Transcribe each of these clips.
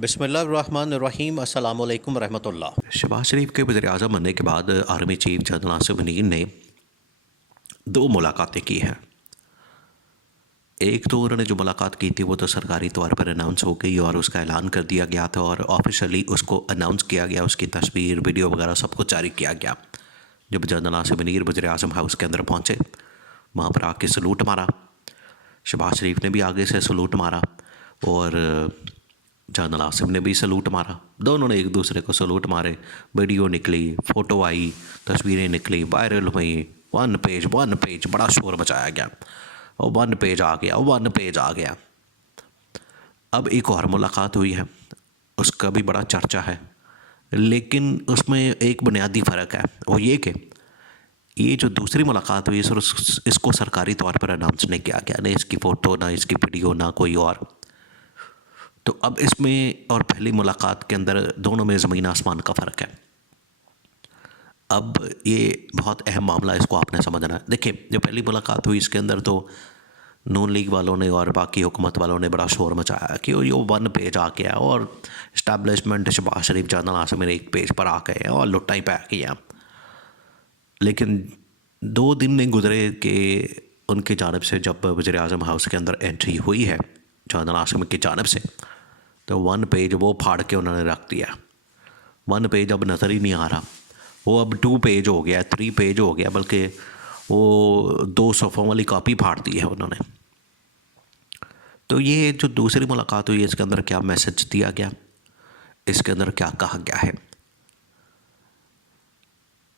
बिस्मिल्लाहिर्रहमानिर्रहीम अस्सलामु अलैकुम रहमतुल्लाह। शहबाज शरीफ के वज़ीर-ए-आज़म बनने के बाद army chief general Asif Munir ने 2 मुलाकातें की हैं। एक तो उन्होंने जो मुलाकात की थी वो तो सरकारी तौर पर अनाउंस हो गई और उसका ऐलान कर दिया गया था और ऑफिशियली उसको अनाउंस किया गया, उसकी तस्वीर वीडियो वगैरह सब कुछ जारी किया गया। जब जनरल आसिफ मुनीर वज़ीर-ए-आज़म हाउस के अंदर पहुँचे, वहाँ पर आके सलूट मारा। शहबाज शरीफ ने भी आगे से सलूट मारा और जनरल आसिफ ने भी सलूट मारा। दोनों ने एक दूसरे को सलूट मारे। वीडियो निकली, फ़ोटो आई, तस्वीरें निकली, वायरल हुई। वन पेज बड़ा शोर मचाया गया और 1 पेज आ गया, 1 पेज आ गया। अब एक और मुलाकात हुई है, उसका भी बड़ा चर्चा है, लेकिन उसमें एक बुनियादी फ़र्क है, वो ये कि ये जो दूसरी मुलाकात हुई इसको सरकारी तौर पर अनाउंस नहीं किया गया, ना इसकी फ़ोटो, ना इसकी वीडियो, ना कोई और। तो अब इसमें और पहली मुलाकात के अंदर दोनों में ज़मीन आसमान का फ़र्क है। अब ये बहुत अहम मामला है, इसको आपने समझना है। देखिए, जो पहली मुलाकात हुई इसके अंदर तो नून लीग वालों ने और बाकी हुकूमत वालों ने बड़ा शोर मचाया कि ये 1 पेज आ गया और इस्टेब्लिशमेंट शहबाज शरीफ जनरल आसिफ मेरे 1 पेज पर आ गए और लुट्टा ही पै गया। लेकिन 2 दिन नहीं गुजरे कि उनकी जानिब से जब वज़ीर-ए-आज़म हाउस के अंदर एंट्री हुई है जनरल आसिफ की जानिब से, तो 1 पेज वो फाड़ के उन्होंने रख दिया। 1 पेज अब नज़र ही नहीं आ रहा, वो अब 2 पेज हो गया, 3 पेज हो गया, बल्कि वो 2 सफ़ों वाली कॉपी फाड़ दी है उन्होंने। तो ये जो दूसरी मुलाकात हुई है, इसके अंदर क्या मैसेज दिया गया, इसके अंदर क्या कहा गया है,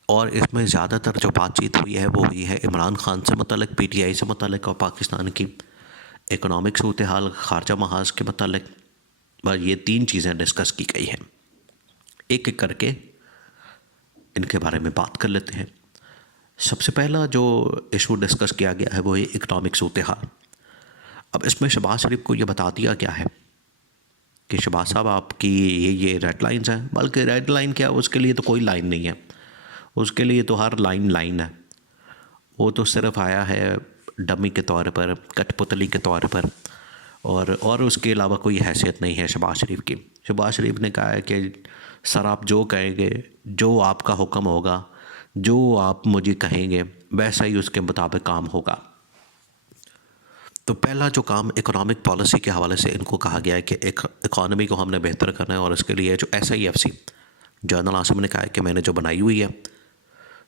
और इसमें ज़्यादातर जो बातचीत हुई है वो हुई है इमरान खान से मुतल्लिक, PTI से मुतल्लिक और पाकिस्तान की इकनॉमिक सूरत हाल, ख़ारजा महाज के मुतल्लिक। बस ये 3 चीज़ें डिस्कस की गई हैं। एक एक करके इनके बारे में बात कर लेते हैं। सबसे पहला जो इशू डिस्कस किया गया है वो है इकनॉमिक सूरत हाल। अब इसमें शहबाज शरीफ को ये बता दिया गया है कि शहबाज साहब आपकी ये रेड लाइन्स हैं, बल्कि रेड लाइन क्या, उसके लिए तो कोई लाइन नहीं है, उसके लिए तो हर लाइन है। वो तो सिर्फ आया है डमी के तौर पर, कठपुतली के तौर पर, और उसके अलावा कोई हैसियत नहीं है शहबाज शरीफ की। शहबाज शरीफ ने कहा है कि सर आप जो कहेंगे, जो आपका हुक्म होगा, जो आप मुझे कहेंगे वैसा ही उसके मुताबिक काम होगा। तो पहला जो काम इकोनॉमिक पॉलिसी के हवाले से इनको कहा गया है कि इकॉनमी को हमने बेहतर करना है और इसके लिए जो SIFC जनरल आसिफ ने कहा है कि मैंने जो बनाई हुई है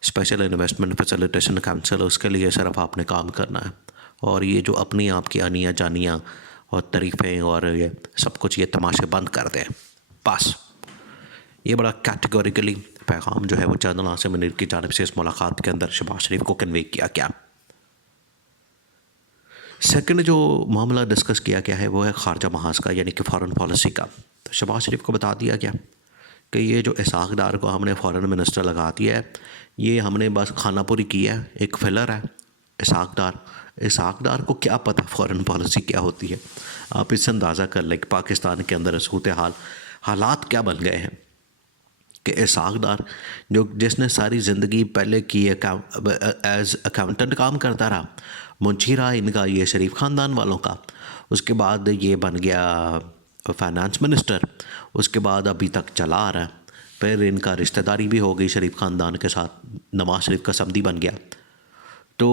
स्पेशल इन्वेस्टमेंट फैसिलिटेशन काउंसिल, उसके लिए सिर्फ आपने काम करना है और ये जो अपनी आपकी आनियाँ जानियाँ और तारीफ़ें और ये सब कुछ, ये तमाशे बंद कर दें बस। ये बड़ा कैटेगोरिकली पैगाम जो है वो जनरल आसिफ मुनीर की जानिब से इस मुलाकात के अंदर शहबाज शरीफ को कन्वे किया गया। सेकंड जो मामला डिस्कस किया गया है वो है ख़ारजा महाज का, यानी कि फ़ॉरेन पॉलिसी का। तो शहबाज शरीफ को बता दिया गया कि ये जो इसहाक डार को हमने फ़ॉरेन मिनिस्टर लगा दिया है, ये हमने बस खाना पूरी किया है, एक फिलर है इसहाक डार को क्या पता फ़ॉरेन पॉलिसी क्या होती है। आप इससे अंदाज़ा कर लें कि पाकिस्तान के अंदर सूरत हालात क्या बन गए हैं कि इसहाक डार जिसने सारी ज़िंदगी पहले की एज अकाउंटेंट काम करता रहा, मुंशी रहा इनका ये शरीफ ख़ानदान वालों का, उसके बाद ये बन गया फाइनेंस मिनिस्टर, उसके बाद अभी तक चला आ रहा है, फिर इनका रिश्तेदारी भी हो गई शरीफ ख़ानदान के साथ, नवाज शरीफ का समधी बन गया। तो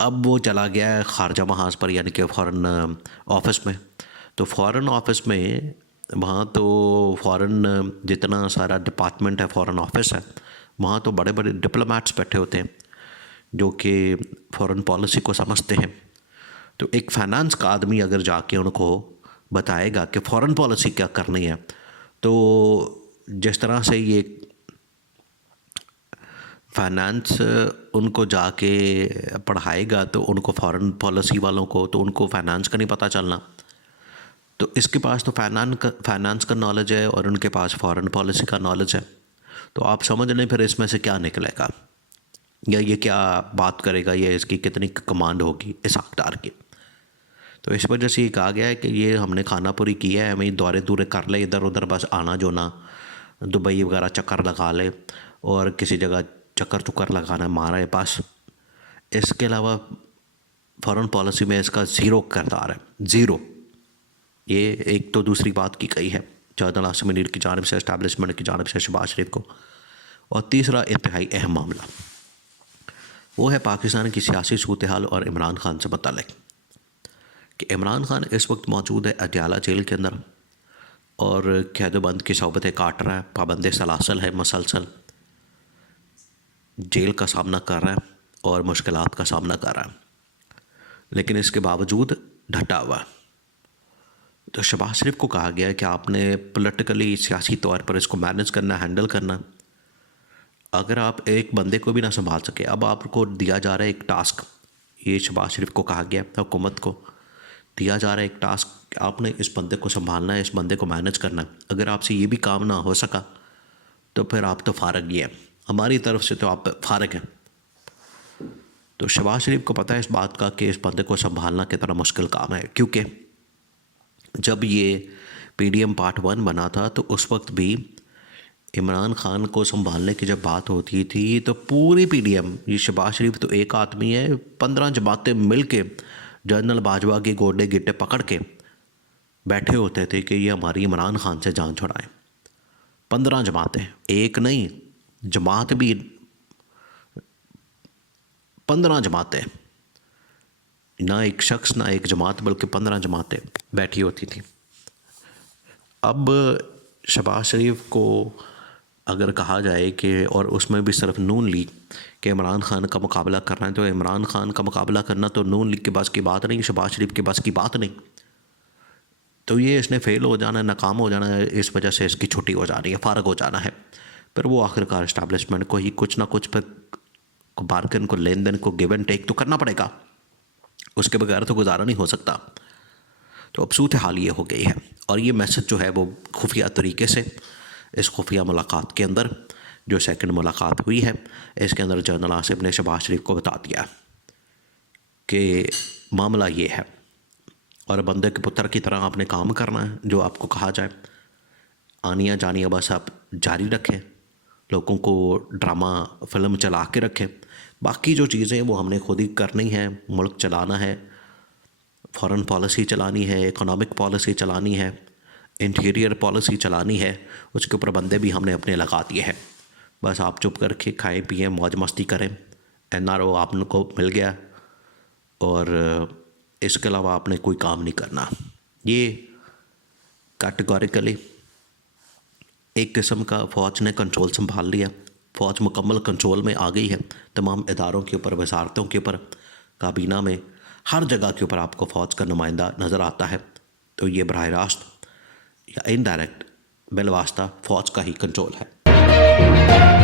अब वो चला गया है ख़ारजा महाज पर, यानी कि फ़ॉरेन ऑफिस में। तो फ़ॉरेन ऑफिस में वहाँ तो फ़ॉरेन जितना सारा डिपार्टमेंट है, फ़ॉरेन ऑफिस है, वहाँ तो बड़े बड़े डिप्लोमेट्स बैठे होते हैं जो कि फ़ॉरेन पॉलिसी को समझते हैं। तो एक फाइनेंस का आदमी अगर जाके उनको बताएगा कि फ़ॉरेन पॉलिसी क्या करनी है, तो जिस तरह से ये फाइनेंस उनको जाके पढ़ाएगा तो उनको फ़ॉरेन पॉलिसी वालों को तो उनको फाइनेंस का नहीं पता चलना। तो इसके पास तो फाइनेंस का नॉलेज है और उनके पास फ़ॉरेन पॉलिसी का नॉलेज है। तो आप समझ लें फिर इसमें से क्या निकलेगा, या ये क्या बात करेगा, या इसकी कितनी कमांड होगी इसहाक डार की। तो इस वजह से ये कहा गया है कि ये हमने खाना पूरी किया है, हमें दौरे दूरे कर ले, इधर उधर बस आना जो ना, दुबई वगैरह चक्कर लगा ले और किसी जगह चक्कर लगाना मारा है बस। इसके अलावा फ़ॉरेन पॉलिसी में इसका ज़ीरो किरदार है, ज़ीरो। ये एक तो दूसरी बात की गई है। जनरल आसिम मुनीर की जानिब से, इस्टेब्लिशमेंट की जानिब से शहबाज शरीफ को। और तीसरा इंतहाई अहम मामला वो है पाकिस्तान की सियासी सूरत हाल और इमरान खान से मुतल्लिक कि इमरान खान इस वक्त मौजूद है अडयाला जेल के अंदर और कैदोबंद की सोबतें काट रहा है, पाबंद सलासल है, मसलसल जेल का सामना कर रहा है और मुश्किलात का सामना कर रहा है, लेकिन इसके बावजूद ढटा हुआ है। तो शहबाज शरीफ को कहा गया है कि आपने पॉलिटिकली सियासी तौर पर इसको मैनेज करना, हैंडल करना। अगर आप एक बंदे को भी ना संभाल सके, अब आपको दिया जा रहा है एक टास्क, ये शहबाज शरीफ को कहा गया, हुकूमत को दिया जा रहा है एक टास्क, आपने इस बंदे को संभालना है, इस बंदे को मैनेज करना है। अगर आपसे ये भी काम ना हो सका तो फिर आप तो फारग ही हैं, हमारी तरफ से तो आप फारग हैं। तो शहबाज शरीफ को पता है इस बात का कि इस बंदे को संभालना कितना मुश्किल काम है, क्योंकि जब ये PDM पार्ट 1 बना था तो उस वक्त भी इमरान खान को संभालने की जब बात होती थी तो पूरी PDM, ये शहबाज शरीफ तो एक आदमी है, 15 जमातें मिल के जनरल बाजवा के गोडे गिट्टे पकड़ के बैठे होते थे कि ये हमारी इमरान खान से जान छुड़ाएं। 15 जमातें, एक नहीं, जमात भी 15 जमातें, ना एक शख्स ना एक जमात बल्कि 15 जमातें बैठी होती थी। अब शहबाज शरीफ को अगर कहा जाए कि, और उसमें भी सिर्फ नून लीग के इमरान खान का मुकाबला करना है, तो इमरान खान का मुकाबला करना तो नून लीग के बस की बात नहीं, शहबाज शरीफ के बस की बात नहीं। तो ये इसने फेल हो जाना है, नाकाम हो जाना है, इस वजह से इसकी छुट्टी हो जानी है, फारग हो जाना है। फिर वो आखिरकार इस्टेब्लिशमेंट को ही कुछ ना कुछ पर बार्गन को, लेन देन को, गिव एंड टेक तो करना पड़ेगा, उसके बगैर तो गुजारा नहीं हो सकता। तो अब सूरत हाल ये हो गई है और ये मैसेज जो है वो खुफिया तरीके से इस खुफिया मुलाकात के अंदर, जो सेकंड मुलाकात हुई है, इसके अंदर जनरल आसिफ ने शहबाज शरीफ को बता दिया कि मामला ये है और बंदे के पुत्र की तरह आपने काम करना है, जो आपको कहा जाए आनिया जानिया बस आप जारी रखें, लोगों को ड्रामा फिल्म चला के रखें, बाकी जो चीज़ें वो हमने खुद ही करनी है, मुल्क चलाना है, फॉरेन पॉलिसी चलानी है, इकोनॉमिक पॉलिसी चलानी है, इंटीरियर पॉलिसी चलानी है, उसके ऊपर बंदे भी हमने अपने लगा दिए हैं। बस आप चुप करके खाएं पिएं मौज मस्ती करें, NRO आपको मिल गया और इसके अलावा आपने कोई काम नहीं करना। ये कैटेगोरिकली एक किस्म का फ़ौज ने कंट्रोल संभाल लिया, फ़ौज मुकम्मल कंट्रोल में आ गई है, तमाम इदारों के ऊपर, वजारतों के ऊपर, काबीना में, हर जगह के ऊपर आपको फ़ौज का नुमाइंदा नज़र आता है। तो ये बराह रास्त या इनडायरेक्ट बिलवास्ता फ़ौज का ही कंट्रोल है।